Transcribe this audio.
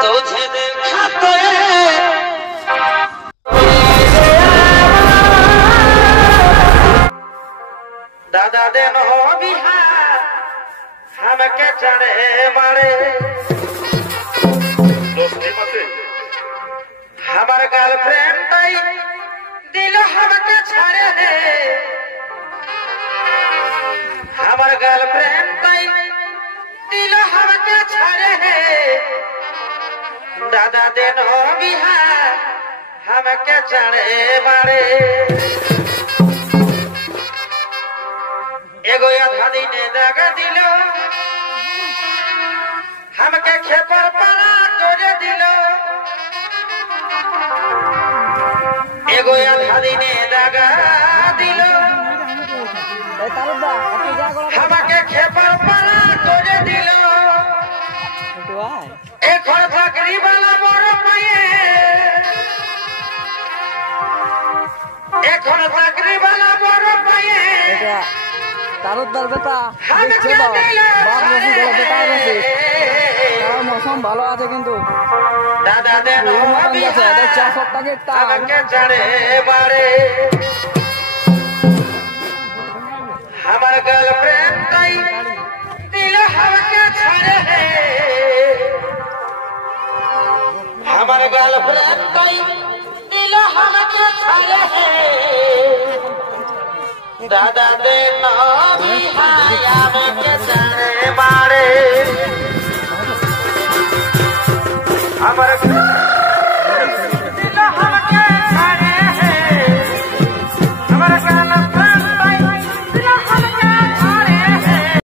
तुझे देखा तो दादा दिन हो बिहार हमके चढ़े मारे हमार गर्लफ्रेंड दिल हमके छाड़े है हमार गर्लफ्रेंड दिल हमके छाड़े है दादा दिन हो बिहार हमके चढ़े मारे एगो आधा दिन दगा दिलो हमके खेपर परा तोरे दिलो एगो आधा दिन दगा दिलो हमके खेपर परा तोरे दिलो এখন চাকরি वाला বড় পায়ে এখন চাকরি वाला বড় পায়ে তারুদার বেটা দেখছে দাও বাপ রসি গেলে বেটা রসি মৌসুম ভালো আছে কিন্তু দাদা দেন আছে 400 টাকা একটা আমাকে চড়ে বাড়ে আমার গার্লফ্রেন্ড তাই দিল हमके छाड़े है আমার গার্লফ্রেন্ড তাই দিল हमके छाड़े है दादा दे ना भी हाया में के जाने